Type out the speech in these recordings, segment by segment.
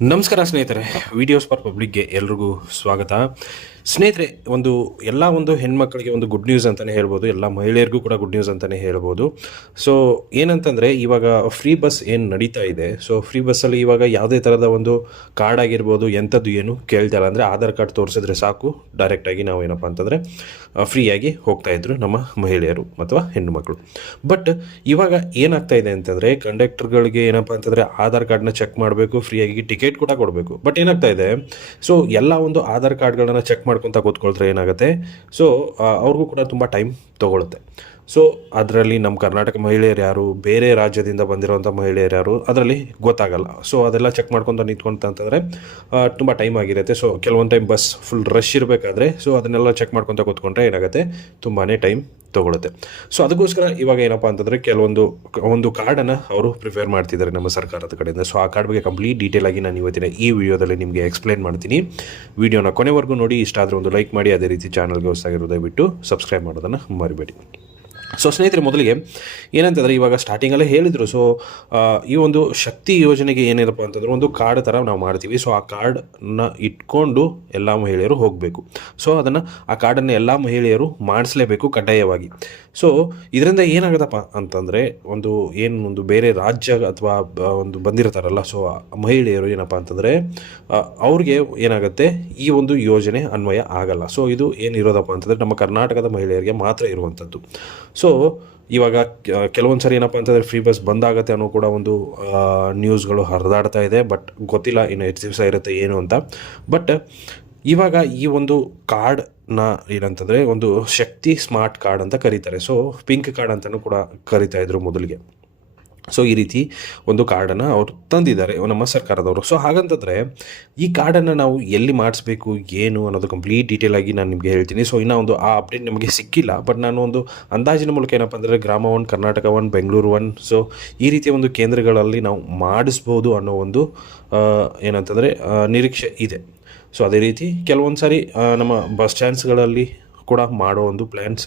ನಮಸ್ಕಾರ ಸ್ನೇಹಿತರೆ, videos for ಪಬ್ಲಿಕ್ಗೆ ಎಲ್ರಿಗೂ ಸ್ವಾಗತ. ಸ್ನೇಹಿತರೆ, ಒಂದು ಹೆಣ್ಮಕ್ಳಿಗೆ ಒಂದು ಗುಡ್ ನ್ಯೂಸ್ ಅಂತಲೇ ಹೇಳ್ಬೋದು, ಎಲ್ಲ ಮಹಿಳೆಯರಿಗೂ ಕೂಡ ಗುಡ್ ನ್ಯೂಸ್ ಅಂತಲೇ ಹೇಳ್ಬೋದು. ಸೊ ಏನಂತಂದರೆ, ಇವಾಗ ಫ್ರೀ ಬಸ್ ಏನು ನಡೀತಾ ಇದೆ, ಸೊ ಫ್ರೀ ಬಸ್ಸಲ್ಲಿ ಇವಾಗ ಯಾವುದೇ ಥರದ ಒಂದು ಕಾರ್ಡ್ ಆಗಿರ್ಬೋದು ಎಂಥದ್ದು ಏನು ಕೇಳ್ತಾ ಇಲ್ಲ. ಅಂದರೆ ಆಧಾರ್ ಕಾರ್ಡ್ ತೋರಿಸಿದ್ರೆ ಸಾಕು, ಡೈರೆಕ್ಟಾಗಿ ನಾವು ಏನಪ್ಪ ಅಂತಂದರೆ ಫ್ರೀಯಾಗಿ ಹೋಗ್ತಾಯಿದ್ರು ನಮ್ಮ ಮಹಿಳೆಯರು ಅಥವಾ ಹೆಣ್ಣುಮಕ್ಕಳು. ಬಟ್ ಇವಾಗ ಏನಾಗ್ತಾ ಇದೆ ಅಂತಂದರೆ, ಕಂಡಕ್ಟರ್ಗಳಿಗೆ ಏನಪ್ಪ ಅಂತಂದರೆ ಆಧಾರ್ ಕಾರ್ಡ್ನ ಚೆಕ್ ಮಾಡಬೇಕು, ಫ್ರೀಯಾಗಿ ಟಿಕೆಟ್ ಕೂಡ ಕೊಡಬೇಕು. ಬಟ್ ಏನಾಗ್ತಾ ಇದೆ, ಸೊ ಎಲ್ಲ ಒಂದು ಆಧಾರ್ ಕಾರ್ಡ್ಗಳನ್ನು ಚೆಕ್ ಮಾಡ್ಕೊತ ಕೂತ್ಕೊಳ್ತಾರೆ ಏನಾಗುತ್ತೆ, ಸೊ ಅವ್ರಿಗೂ ಕೂಡ ತುಂಬ ಟೈಮ್ ತೊಗೊಳುತ್ತೆ. ಸೊ ಅದರಲ್ಲಿ ನಮ್ಮ ಕರ್ನಾಟಕ ಮಹಿಳೆಯರು ಯಾರು, ಬೇರೆ ರಾಜ್ಯದಿಂದ ಬಂದಿರೋಂಥ ಮಹಿಳೆಯರು ಯಾರು, ಅದರಲ್ಲಿ ಗೊತ್ತಾಗಲ್ಲ. ಸೊ ಅದೆಲ್ಲ ಚೆಕ್ ಮಾಡ್ಕೊತ ನಿಂತ್ಕೊಂತಂತಂದರೆ ತುಂಬ ಟೈಮ್ ಆಗಿರುತ್ತೆ. ಸೊ ಕೆಲವೊಂದು ಟೈಮ್ ಬಸ್ ಫುಲ್ ರಶ್ ಇರಬೇಕಾದ್ರೆ ಸೊ ಅದನ್ನೆಲ್ಲ ಚೆಕ್ ಮಾಡ್ಕೊತ ಕೂತ್ಕೊಂಡ್ರೆ ಏನಾಗುತ್ತೆ, ತುಂಬಾ ಟೈಮ್ ತೊಗೊಳುತ್ತೆ. ಸೊ ಅದಕ್ಕೋಸ್ಕರ ಇವಾಗ ಏನಪ್ಪ ಅಂತಂದರೆ ಒಂದು ಕಾರ್ಡನ್ನು ಅವರು ಪ್ರಿಫೇರ್ ಮಾಡ್ತಿದ್ದಾರೆ ನಮ್ಮ ಸರ್ಕಾರದ ಕಡೆಯಿಂದ. ಸೊ ಆ ಕಾರ್ಡ್ ಬಗ್ಗೆ ಕಂಪ್ಲೀಟ್ ಡೀಟೇಲ್ ಆಗಿ ನಾನು ಇವತ್ತಿನ ಈ ವಿಡಿಯೋದಲ್ಲಿ ನಿಮಗೆ ಎಕ್ಸ್ಪ್ಲೇನ್ ಮಾಡ್ತೀನಿ. ವಿಡಿಯೋನ ಕೊನೆವರೆಗೂ ನೋಡಿ. ಇಷ್ಟ ಆದರೆ ಒಂದು ಲೈಕ್ ಮಾಡಿ, ಅದೇ ರೀತಿ ಚಾನಲ್ಗೆ ಹೊಸದಾಗಿರೋ ದಯವಿಟ್ಟು ಸಬ್ಸ್ಕ್ರೈಬ್ ಮಾಡೋದನ್ನು ಮರಿಬೇಡಿ. ಸೊ ಸ್ನೇಹಿತರೆ, ಮೊದಲಿಗೆ ಏನಂತಂದರೆ, ಇವಾಗ ಸ್ಟಾರ್ಟಿಂಗಲ್ಲೇ ಹೇಳಿದರು. ಸೊ ಈ ಒಂದು ಶಕ್ತಿ ಯೋಜನೆಗೆ ಏನಿರಪ್ಪ ಅಂತಂದರೆ ಒಂದು ಕಾರ್ಡ್ ಥರ ನಾವು ಮಾಡ್ತೀವಿ. ಸೊ ಆ ಕಾರ್ಡನ್ನ ಇಟ್ಕೊಂಡು ಎಲ್ಲ ಮಹಿಳೆಯರು ಹೋಗಬೇಕು. ಸೊ ಆ ಕಾರ್ಡನ್ನು ಎಲ್ಲ ಮಹಿಳೆಯರು ಮಾಡಿಸ್ಲೇಬೇಕು ಕಡ್ಡಾಯವಾಗಿ. ಸೊ ಇದರಿಂದ ಏನಾಗುತ್ತಪ್ಪ ಅಂತಂದರೆ, ಒಂದು ಬೇರೆ ರಾಜ್ಯ ಅಥವಾ ಒಂದು ಬಂದಿರ್ತಾರಲ್ಲ, ಸೊ ಮಹಿಳೆಯರು ಏನಪ್ಪ ಅಂತಂದರೆ ಅವ್ರಿಗೆ ಏನಾಗುತ್ತೆ, ಈ ಒಂದು ಯೋಜನೆ ಅನ್ವಯ ಆಗಲ್ಲ. ಸೊ ಇದು ಏನಿರೋದಪ್ಪ ಅಂತಂದರೆ ನಮ್ಮ ಕರ್ನಾಟಕದ ಮಹಿಳೆಯರಿಗೆ ಮಾತ್ರ ಇರುವಂಥದ್ದು. ಸೊ ಇವಾಗ ಕೆಲವೊಂದು ಸರಿ ಏನಪ್ಪ ಅಂತಂದರೆ ಫ್ರೀ ಬಸ್ ಬಂದಾಗತ್ತೆ ಅನ್ನೋ ಕೂಡ ಒಂದು ನ್ಯೂಸ್ಗಳು ಹರಿದಾಡ್ತಾ ಇದೆ. ಬಟ್ ಗೊತ್ತಿಲ್ಲ ಇನ್ನು ಎಷ್ಟು ದಿವಸ ಇರುತ್ತೆ ಏನು ಅಂತ. ಬಟ್ ಇವಾಗ ಈ ಒಂದು ಕಾರ್ಡ್ನ ಏನಂತಂದರೆ ಒಂದು ಶಕ್ತಿ ಸ್ಮಾರ್ಟ್ ಕಾರ್ಡ್ ಅಂತ ಕರೀತಾರೆ. ಸೊ ಪಿಂಕ್ ಕಾರ್ಡ್ ಅಂತಲೂ ಕೂಡ ಕರಿತಾ ಇದ್ರು ಮೊದಲಿಗೆ. ಸೊ ಈ ರೀತಿ ಒಂದು ಕಾರ್ಡನ್ನು ಅವರು ತಂದಿದ್ದಾರೆ ನಮ್ಮ ಸರ್ಕಾರದವರು. ಸೊ ಹಾಗಂತಂದರೆ ಈ ಕಾರ್ಡನ್ನು ನಾವು ಎಲ್ಲಿ ಮಾಡಿಸ್ಬೇಕು ಏನು ಅನ್ನೋದು ಕಂಪ್ಲೀಟ್ ಡೀಟೇಲಾಗಿ ನಾನು ನಿಮಗೆ ಹೇಳ್ತೀನಿ. ಸೊ ಇನ್ನೂ ಆ ಅಪ್ಡೇಟ್ ನಮಗೆ ಸಿಕ್ಕಿಲ್ಲ. ಬಟ್ ನಾನು ಒಂದು ಅಂದಾಜಿನ ಮೂಲಕ ಏನಪ್ಪ ಅಂದರೆ ಗ್ರಾಮ 1, ಕರ್ನಾಟಕ 1, ಬೆಂಗಳೂರು 1, ಸೊ ಈ ರೀತಿಯ ಒಂದು ಕೇಂದ್ರಗಳಲ್ಲಿ ನಾವು ಮಾಡಿಸ್ಬೋದು ಅನ್ನೋ ಒಂದು ಏನಂತಂದರೆ ನಿರೀಕ್ಷೆ ಇದೆ. ಸೊ ಅದೇ ರೀತಿ ಕೆಲವೊಂದು ಸಾರಿ ನಮ್ಮ ಬಸ್ ಸ್ಟ್ಯಾಂಡ್ಸ್ಗಳಲ್ಲಿ ಕೂಡ ಮಾಡೋ ಒಂದು ಪ್ಲ್ಯಾನ್ಸ್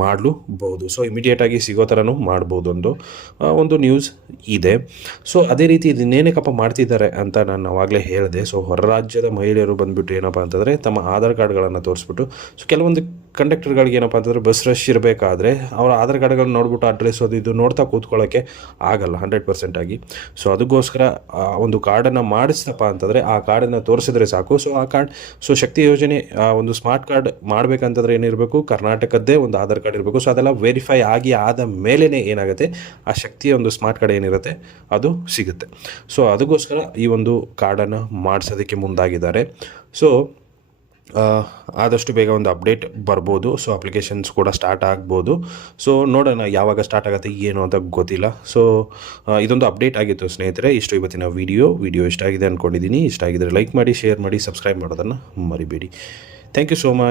ಮಾಡಲೂಬಹುದು. ಸೊ ಇಮಿಡಿಯೇಟಾಗಿ ಸಿಗೋ ಥರನೂ ಮಾಡ್ಬೋದು ಒಂದು ನ್ಯೂಸ್ ಇದೆ. ಸೊ ಅದೇ ರೀತಿ ಇದನ್ನೇನಕ್ಕಪ್ಪ ಮಾಡ್ತಿದ್ದಾರೆ ಅಂತ ನಾನು ಆವಾಗಲೇ ಹೇಳಿದೆ. ಸೊ ಹೊರ ರಾಜ್ಯದ ಮಹಿಳೆಯರು ಬಂದುಬಿಟ್ಟು ಏನಪ್ಪ ಅಂತಂದರೆ ತಮ್ಮ ಆಧಾರ್ ಕಾರ್ಡ್ಗಳನ್ನು ತೋರಿಸ್ಬಿಟ್ಟು, ಸೊ ಕೆಲವೊಂದು ಕಂಡಕ್ಟರ್ಗಳಿಗೆ ಏನಪ್ಪ ಅಂತಂದರೆ ಬಸ್ ರಶ್ ಇರಬೇಕಾದ್ರೆ ಅವರ ಆಧಾರ್ ಕಾರ್ಡ್ಗಳನ್ನ ನೋಡ್ಬಿಟ್ಟು ಅಡ್ರೆಸ್ ಇದು ನೋಡ್ತಾ ಕೂತ್ಕೊಳ್ಳೋಕ್ಕೆ ಆಗಲ್ಲ 100% ಆಗಿ. ಸೊ ಅದಕ್ಕೋಸ್ಕರ ಒಂದು ಕಾರ್ಡನ್ನು ಮಾಡಿಸ್ತಪ್ಪ ಅಂತಂದರೆ ಆ ಕಾರ್ಡನ್ನು ತೋರಿಸಿದ್ರೆ ಸಾಕು. ಸೊ ಆ ಕಾರ್ಡ್, ಸೊ ಶಕ್ತಿ ಯೋಜನೆ ಒಂದು ಸ್ಮಾರ್ಟ್ ಕಾರ್ಡ್ ಮಾಡಬೇಕಂತಂದರೆ ಏನಿರಬೇಕು, ಕರ್ನಾಟಕದ್ದೇ ಒಂದು ಆಧಾರ್ ಕಾರ್ಡ್ ಇರಬೇಕು. ಸೊ ಅದೆಲ್ಲ ವೆರಿಫೈ ಆದ ಮೇಲೇ ಏನಾಗುತ್ತೆ, ಆ ಶಕ್ತಿಯ ಒಂದು ಸ್ಮಾರ್ಟ್ ಕಾರ್ಡ್ ಏನಿರುತ್ತೆ ಅದು ಸಿಗುತ್ತೆ. ಸೊ ಅದಕ್ಕೋಸ್ಕರ ಈ ಒಂದು ಕಾರ್ಡನ್ನು ಮಾಡಿಸೋದಕ್ಕೆ ಮುಂದಾಗಿದ್ದಾರೆ. ಸೊ ಆದಷ್ಟು ಬೇಗ ಒಂದು ಅಪ್ಡೇಟ್ ಬರ್ಬೋದು. ಸೊ ಅಪ್ಲಿಕೇಶನ್ಸ್ ಕೂಡ ಸ್ಟಾರ್ಟ್ ಆಗ್ಬೋದು. ಸೊ ನೋಡೋಣ ಯಾವಾಗ ಸ್ಟಾರ್ಟ್ ಆಗುತ್ತೆ ಏನು ಅಂತ ಗೊತ್ತಿಲ್ಲ. ಸೊ ಇದೊಂದು ಅಪ್ಡೇಟ್ ಆಗಿತ್ತು ಸ್ನೇಹಿತರೆ. ಇಷ್ಟು ಇವತ್ತಿನ ವಿಡಿಯೋ ಇಷ್ಟ ಆಗಿದೆ ಅಂದ್ಕೊಂಡಿದ್ದೀನಿ. ಇಷ್ಟ ಆಗಿದ್ದರೆ ಲೈಕ್ ಮಾಡಿ, ಶೇರ್ ಮಾಡಿ, ಸಬ್ಸ್ಕ್ರೈಬ್ ಮಾಡೋದನ್ನು ಮರಿಬೇಡಿ. Thank you so much.